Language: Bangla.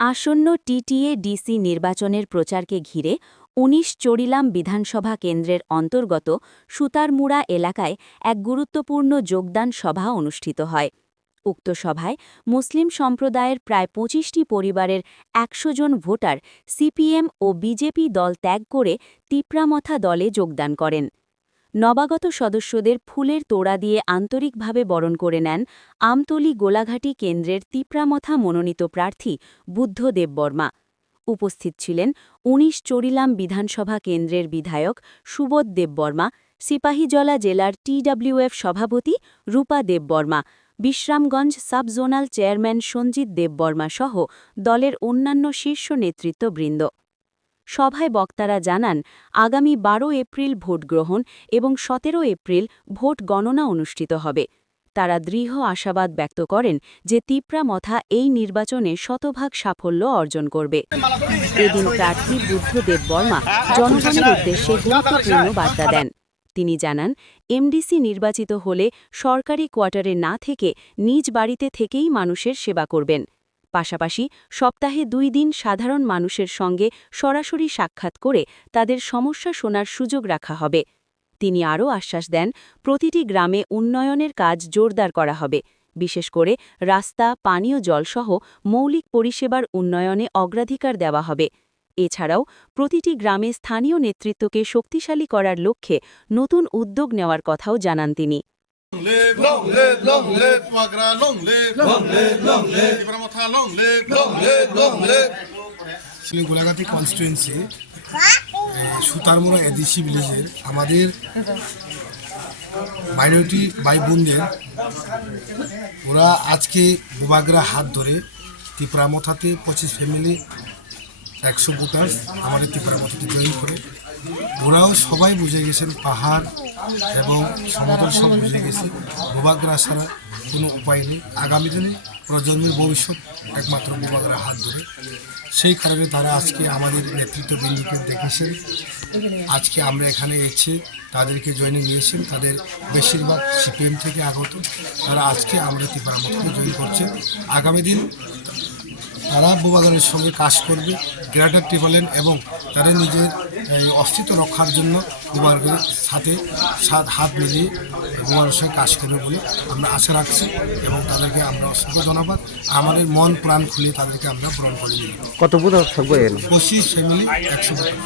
আসন্ন টিটিএ ডিসি নির্বাচনের প্রচারকে ঘিরে ১৯ চরিলাম বিধানসভা কেন্দ্রের অন্তর্গত সুতারমুড়া এলাকায় এক গুরুত্বপূর্ণ যোগদান সভা অনুষ্ঠিত হয়। উক্ত সভায় মুসলিম সম্প্রদায়ের প্রায় ২৫টি পরিবারের ১০০ জন ভোটার সিপিএম ও বিজেপি দল ত্যাগ করে তিপ্রামথা দলে যোগদান করেন। নবাগত সদস্যদের ফুলের তোড়া দিয়ে আন্তরিকভাবে বরণ করে নেন আমতলী গোলাঘাটি কেন্দ্রের তিপ্রামথা মনোনীত প্রার্থী বুদ্ধ দেববর্মা। উপস্থিত ছিলেন ১৯ চরিলাম বিধানসভা কেন্দ্রের বিধায়ক সুবোধ দেববর্মা, সিপাহীজলা জেলার টিডব্লিউএফ সভাপতি Rupa Debbarma, Bishramganj sub zonal chairman Sanjit Debbarma সহ দলের অন্যান্য শীর্ষ নেতৃত্ববৃন্দ। সভায় বক্তারা জানান, আগামী ১২ এপ্রিল ভোট গ্রহণ এবং ১৭ এপ্রিল ভোট গণনা অনুষ্ঠিত হবে। তারা দৃঢ় আশাবাদ ব্যক্ত করেন যে তিপ্রামথা এই নির্বাচনে শতভাগ সাফল্য অর্জন করবে। এদিন প্রার্থী বুদ্ধ দেববর্মা জনগণের উদ্দেশ্যে গুরুত্বপূর্ণ বার্তা দেন। তিনি জানান, এমডিসি নির্বাচিত হলে সরকারি কোয়ার্টারে না থেকে নিজ বাড়িতে থেকেই মানুষের সেবা করবেন। পাশাপাশি সপ্তাহে ২ দিন সাধারণ মানুষের সঙ্গে সরাসরি সাক্ষাৎ করে তাদের সমস্যা শোনার সুযোগ রাখা হবে। তিনি আরও আশ্বাস দেন, প্রতিটি গ্রামে উন্নয়নের কাজ জোরদার করা হবে, বিশেষ করে রাস্তা, পানীয় জলসহ মৌলিক পরিষেবার উন্নয়নে অগ্রাধিকার দেওয়া হবে। এছাড়াও প্রতিটি গ্রামে স্থানীয় নেতৃত্বকে শক্তিশালী করার লক্ষ্যে নতুন উদ্যোগ নেওয়ার কথাও জানান তিনি। গোলাঘাটি কনস্টিটুয়েন্সি সুতারমুড়া এডিসি ভিলেজের আমাদের মাইনরিটি ভাই বোনদের ওরা আজকে বোবাগরা হাত ধরে তিপ্রামথাতে ২৫ ফ্যামিলি ১০০ ভোটার আমাদের তিপ্রামথাতে জয়েন করে। ওরাও সবাই বুঝে গেছেন পাহাড় এবং সমতল সব বুঝে গেছে, বোবাগরা ছাড়া কোনো উপায় নেই। আগামী দিনে প্রজন্মের ভবিষ্যৎ একমাত্র বোবাগরা হাত ধরে। সেই কারণে তারা আজকে আমাদের নেতৃত্ববৃন্দকে দেখেছেন। আজকে আমরা এখানে এসে তাদেরকে জয়েনে নিয়েছেন। তাদের বেশিরভাগ সিপিএম থেকে আগত। তারা আজকে আমরা তিপ্রামথাকে জয়েন করছে। আগামী দিন তারা বোবাগরের সঙ্গে কাজ করবে, গ্রেটার টিফাল্যান্ড এবং তাদের নিজের অস্তিত্ব রক্ষার জন্য বোবাগরের সাথে হাত মিলিয়ে বোবাগরের সঙ্গে কাজ করবে বলে আমরা আশা রাখছি এবং তাদেরকে আমরা অসংখ্য ধন্যবাদ। আমাদের মন প্রাণ খুলে তাদেরকে আমরা বরণ করে নিই। কত ভোটার থাকবে? ২৫ ফ্যামিলি ১০০ ভোটার।